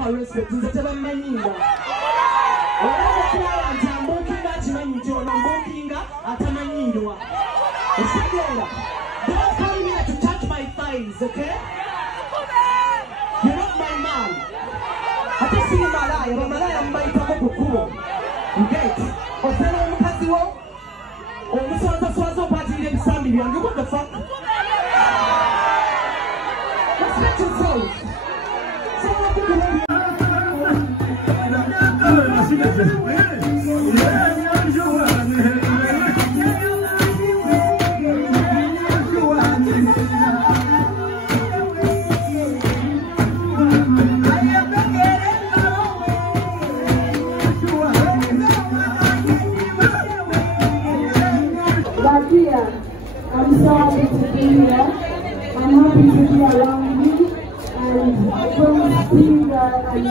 ka respect nze tebamanyinga olaba client ambukinga akimanyi nti ono mbukinga atamanyirwa osigera don't come here to touch my thighs, okay? You're not my man. Ate siri malaya bamalaya mbayitako ku kkubo get ofena omukazi wo omuswazasowaza okwatirira ebisambi byange what the fuck? Respect yourself. I'm so happy to be here. I'm happy to be around you and don't see that I'm